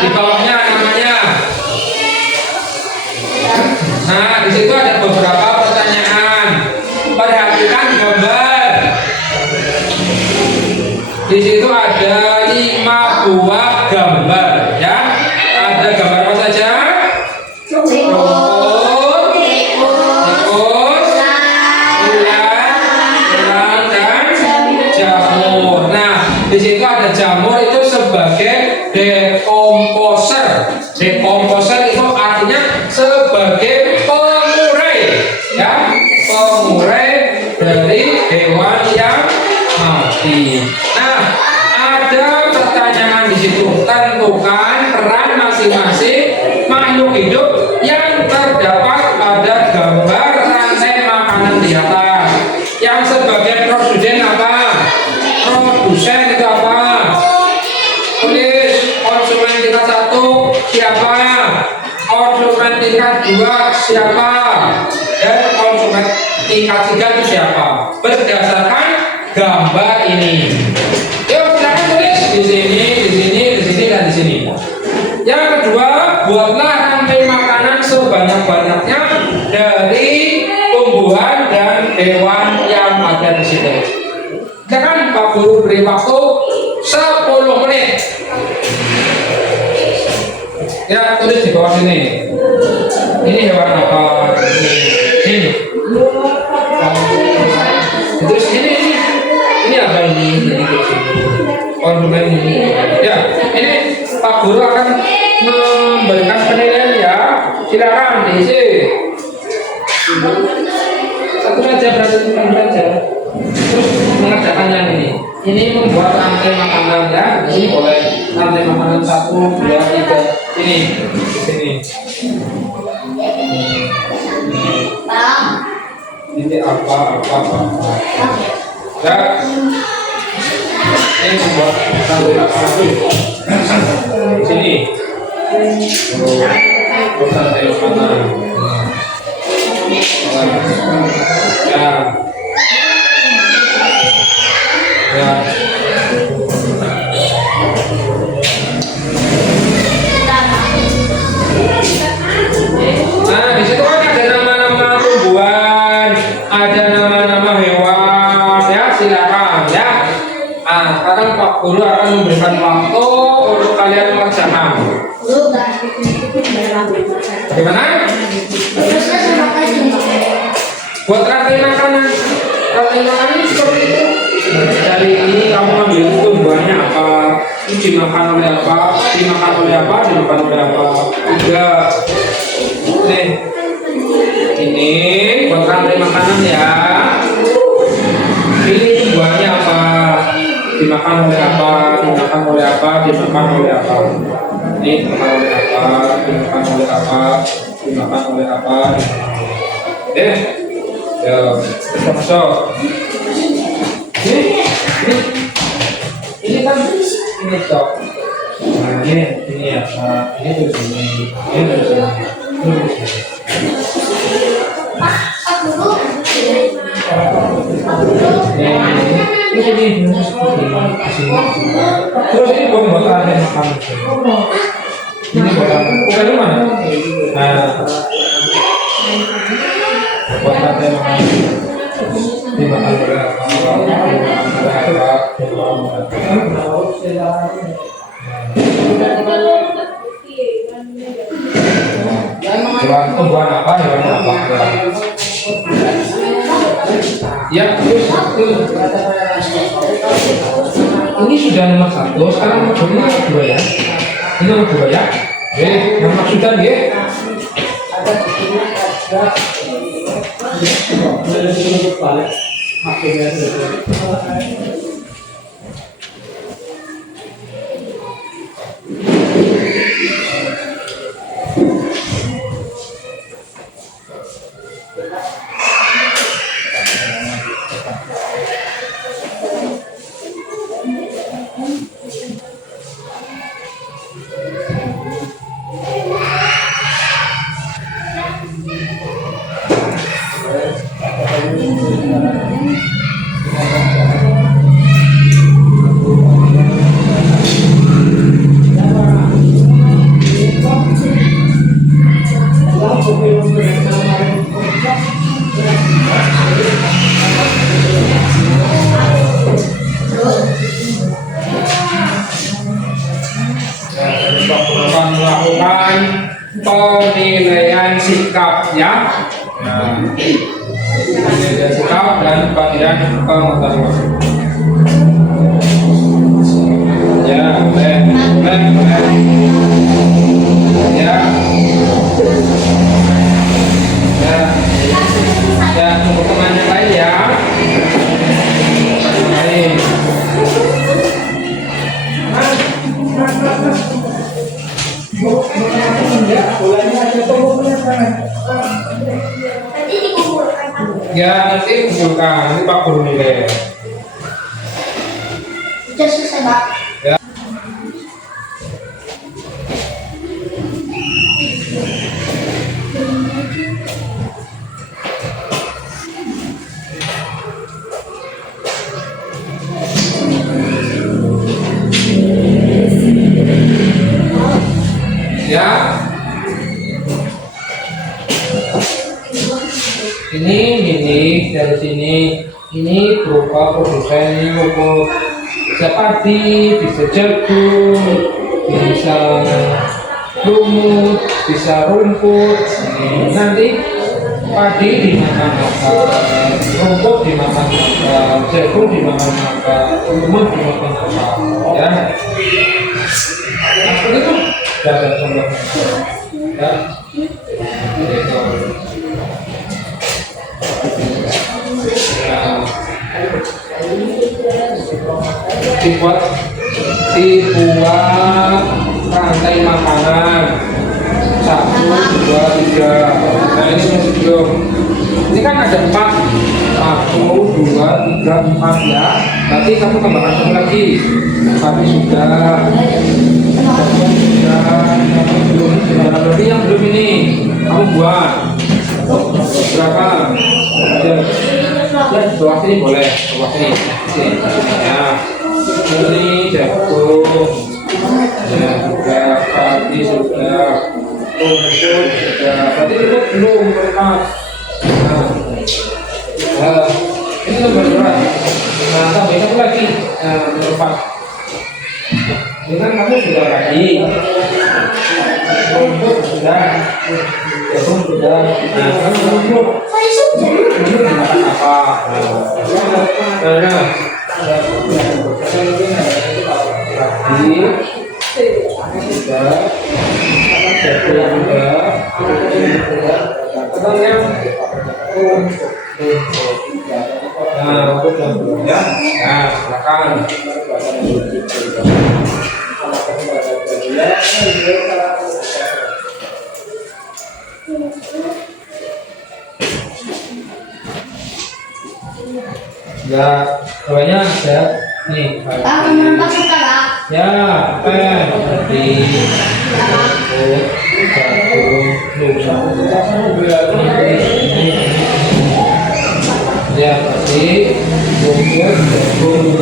di bawahnya namanya. Nah di situ ada beberapa pertanyaan. Perhatikan gambar. Di situ ada 5 buah gambar ya. Ada gambar apa saja? Rumput, tikus, ular, dan jamur. Nah, di situ ada jamur itu sebagai dekomposer. Dekomposer itu artinya sebagai pengurai ya, pengurai dari hewan yang mati. Nah, ada pertanyaan di situ. Tentukan peran masing-masing makhluk hidup yang terdapat pada gambar rantai makanan di atas. Yang sebagai produsen apa? Produsen itu apa? Tulis. Konsumen tingkat 1 siapa? Konsumen tingkat 2 siapa? Dan konsumen tingkat 3 itu siapa? Berdasarkan gambar ini. Yuk silakan tulis di sini, di sini, di sini, dan di sini. Yang kedua, buatlah rantai makanan sebanyak-banyaknya dari tumbuhan dan hewan yang ada di sini. Silakan Pak Guru beri waktu 10 menit. Ya tulis di bawah sini. Ini hewan apa? Ini. Terus ini apa ini? Konsumen ini. Ya, ini Pak Guru akan memberikan penilaian ya. Silakan diisi. Satu saja berarti saja. Terus mengerjakan yang ini. Ini membuat rantai makanan ya. Ini boleh rantai makanan 1, 2, 3. Ini sini. Ini apa? Ya. Ini membuat rantai makanan. Sini. Rantai makanan. Ya. Ya. Nah, di situ kan ada nama-nama tumbuhan, ada nama-nama hewan, ya silakan ya. Nah, sekarang Pak Guru akan memberikan waktu untuk kalian mengerjakan. Bagaimana? Buat rantai makanan seperti itu. Dari ini kamu ambil tumbuhannya apa, dimakan oleh apa, dimakan oleh apa, dimakan oleh apa. 3. Nih, ini buat rantai makanan ya. Pilih tumbuhannya apa, dimakan oleh apa, dimakan oleh apa, dimakan oleh apa. Ini dimakan oleh apa, dimakan oleh apa, dimakan oleh apa. Oke, ya, masuk. Ini kan ini cok. Nah, ini ya. Ini terus ini terus ini. Ini terus ini buat rantai makanan. Ini bukan mana? Nah, buat rantai makanan. Dimakan oleh hewan tumbuhan apa, hewan apa? Ya, terus Ini sudah nomor 1, sekarang nomor 2 ya. Ini nomor 2 ya. Oke, yang maksudan ya. Melakukan penilaian sikap ya. Nah, penilaian sikap dan pembagian pengetahuan. Ya, boleh. Ya. Ya, untuk temannya lain ya. Lain. Ya, nanti kumpulkan. Nanti Pak Guru nilai. Sudah selesai, Pak. Ya. Ya. Ini dari sini. Ini berupa produsen, ini rumput bisa padi, bisa jagung, bisa lumut, bisa rumput. Nanti padi dimakan-makan, rumput dimakan-makan, jagung dimakan-makan, lumut dimakan-makan. Ya. Nah, seperti itu. Sudah ada contohnya. Ya. Dibuat rantai makanan 1, 2, 3. Nah ini masih belum. Ini kan ada 4. 1, 2, 3, 4 ya. Nanti kamu tambahkan satu lagi. Tapi sudah. Belum. Berarti yang belum ini kamu buat. Berapa? Ya, bawah sini boleh, bawah sini. Ya, ini jagung, ya sudah, padi sudah, rumput sudah. Berarti itu belum lengkap. Nah, ini nomor 2. Nah, tambah satu lagi, nomor 4. Ini kan kamu sudah tadi, rumput sudah, jagung sudah. Nah, kan rumput. Ini dimakan apa? Nah, tadi sudah, jagung sudah, yang nah, ya, nah, silakan. Ya, bawahnya ada nih. Pak, kamu nampak suka, Pak? Ya, tadi ya pasti bungkus jagung.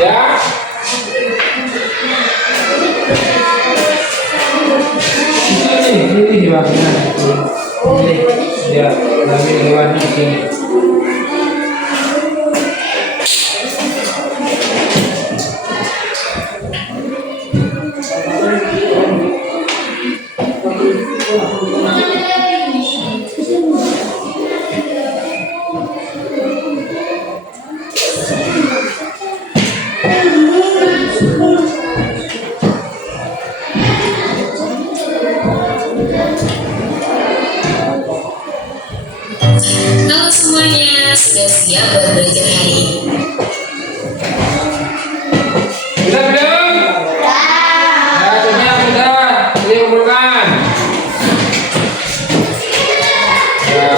Ya. Ini hewannya. Ini ya, lagi hewannya di sini. Halo semuanya, sudah siap buat belajar hari ini? Sudah belum? Ya, sudah. Ini kumpulkan. Ya.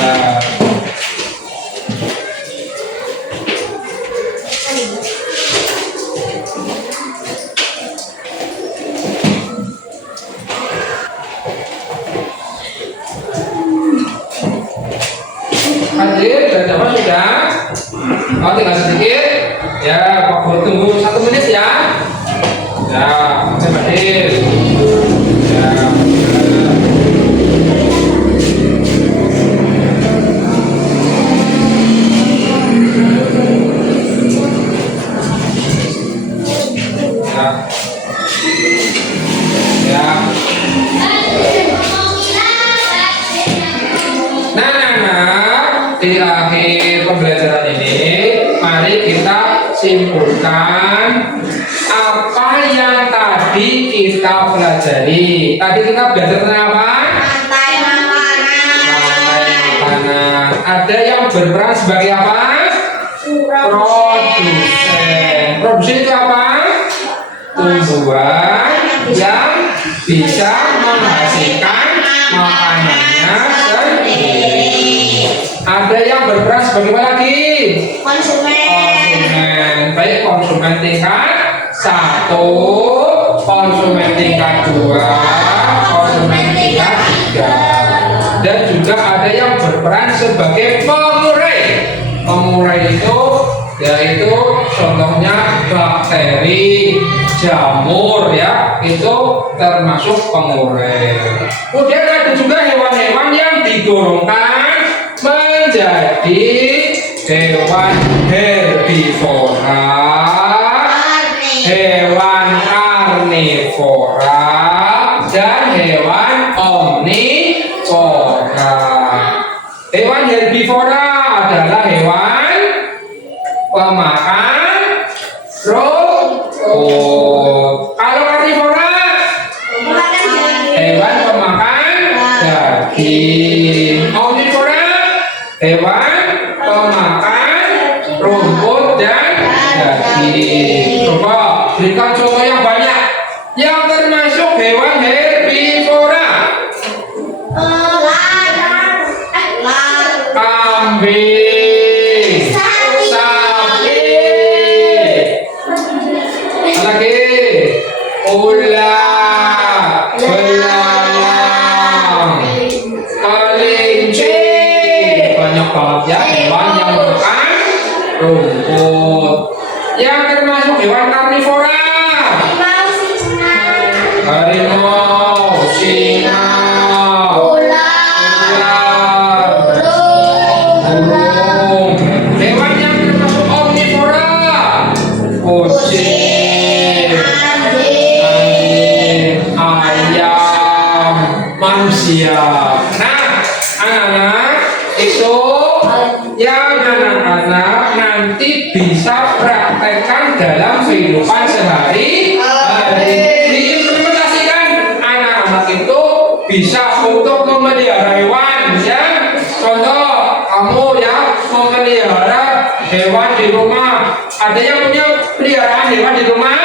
Nah. Hadir, sudah sudah. Oh, tinggal sedikit. Ya, Pak Guru tunggu 1 menit ya. Ya, saya hadir. Ya. Ya. Di akhir pembelajaran ini, mari kita simpulkan apa yang tadi kita pelajari. Tadi kita belajar tentang apa? Rantai Makanan. Ada yang berperan sebagai apa? Produsen. Produsen itu apa? Tumbuhan yang bisa menghasilkan makanannya sendiri. Ada yang berperan sebagai apa lagi? Konsumen. Baik konsumen tingkat 1, konsumen tingkat 2, konsumen tingkat 3. Dan juga ada yang berperan sebagai pengurai. Pengurai itu yaitu contohnya bakteri, jamur ya, itu termasuk pengurai. Kemudian ada juga hewan-hewan yang digolongkan menjadi hewan herbivora, hewan karnivora, dan hewan omnivora. Hewan herbivora adalah hewan pemakan rumput. Kalau karnivora, hewan pemakan daging. Omnivora, hewan pemakan rumput dan daging. Coba berikan contoh yang banyak yang termasuk hewan herbivora. Kambing, sapi, apa lagi? Ular, belalang, kelinci. Banyak banget ya hewan yang makan rumput. Yang termasuk hewan karnivora, harimau, singa, ular, burung. Hewan yang termasuk omnivora, kucing, manusia. Nah, anak-anak itu yang anak-anak nanti bisa praktekkan dalam kehidupan sehari-hari. Diimplementasikan anak-anak itu bisa untuk memelihara hewan ya. Contoh kamu ya memelihara hewan di rumah. Ada yang punya peliharaan hewan di rumah?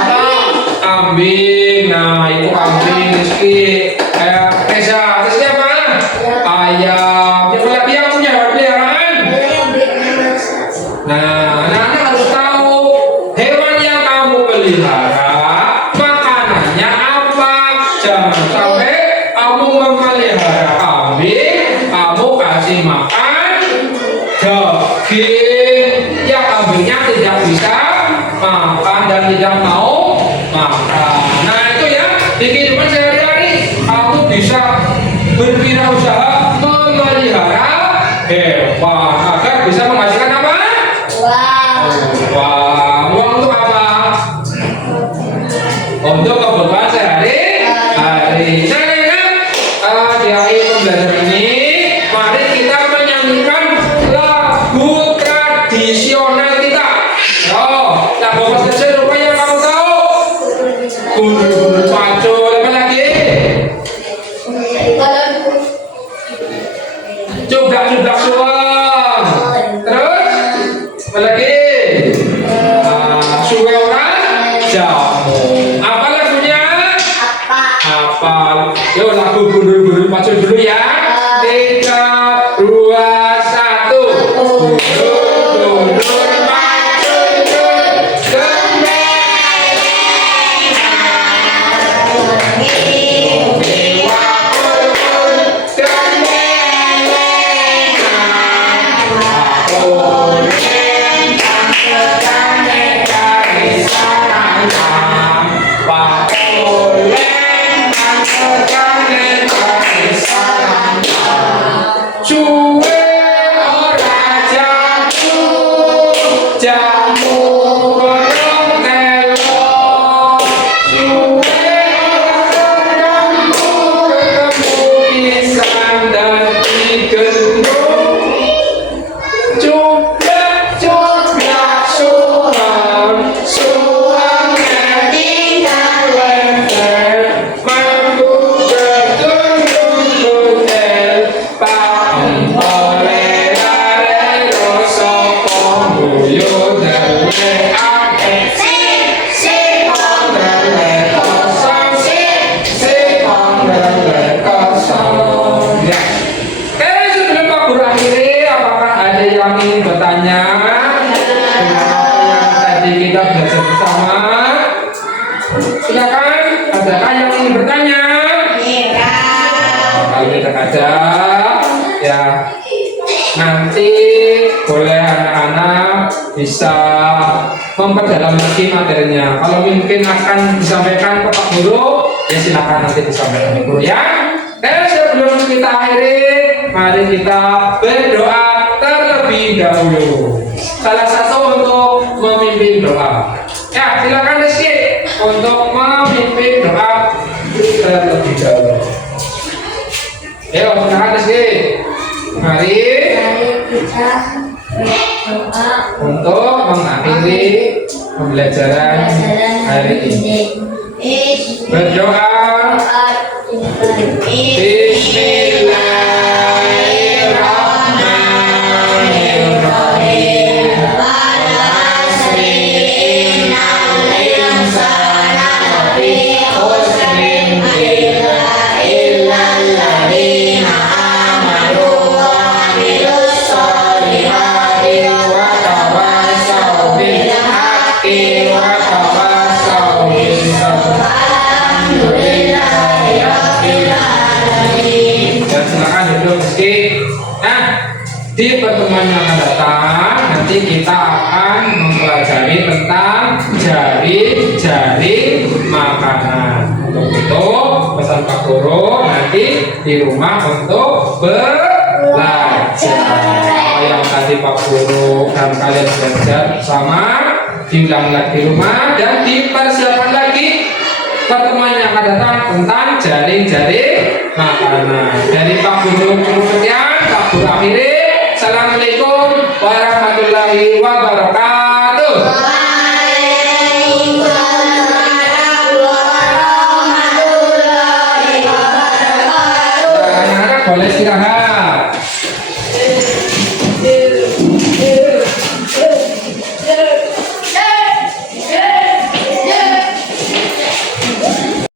Apa? Kambing. Nah itu kambing. Rizky. Reza. Terus apa? Ayam. Siapa lagi yang punya hewan peliharaan? Nah, anak-anak harus tahu hewan yang kamu pelihara makanannya apa. Jangan sampai kamu memelihara kambing, kamu kasih makan daging, ya kambingnya tidak bisa makan dan tidak mau makan. Nah itu ya di kehidupan sehari-hari kamu bisa berwirausaha memelihara hewan agar bisa menghasilkan apa? Uang untuk apa? Untuk kebutuhan sehari-hari. Nah, di akhir pembelajaran ini, mari kita menyanyikan lagu tradisional kita. Oh, lagu apa saja rupanya kamu tahu? Guru-guru pacul, apa lagi? Cubak-cubak suam. Terus, apa lagi? Suwe orang jamu. Apa lagunya? Apa? Yuk lagu guru-guru pacul dulu ya. 3, 2, 1. Guru-guru Cuwe ora jamu gorong telo. Cuwe ora ketemu pisang dadi gendong. Cubak-cubak suam, suam tinggal leher. Mampu bertunduk hotel. Sebelum Pak Guru akhiri, apakah ada yang ingin bertanya dengan apa yang tadi kita belajar bersama? Silakan, adakah yang ingin bertanya? Kalau tidak ada, ya nanti boleh anak-anak bisa memperdalam lagi materinya. Kalau mungkin akan disampaikan ke Pak Guru, ya silakan nanti disampaikan ke Guru ya. Dan sebelum kita akhiri, mari kita berdoa terlebih dahulu. Salah satu untuk memimpin doa. Ya silakan Rizky untuk memimpin doa terlebih dahulu. Ayo silakan Rizky. Mari kita berdoa untuk mengakhiri pembelajaran hari ini. Berdoa. Bismillahirrahmanirrahim. Dan silakan duduk meski. Nah, di pertemuan yang akan datang nanti kita akan mempelajari tentang jari-jari makanan. Untuk itu pesan Pak Guru nanti di rumah untuk belajar. Apa yang tadi Pak Guru dan kalian belajar bersama diulang lagi di rumah dan dipersiapkan lagi pertemuan yang akan datang tentang jaring-jaring makanan. Dari Pak Guru cukup sekian, Pak Guru akhiri. Assalamualaikum warahmatullahi wabarakatuh. Anak-anak boleh istirahat.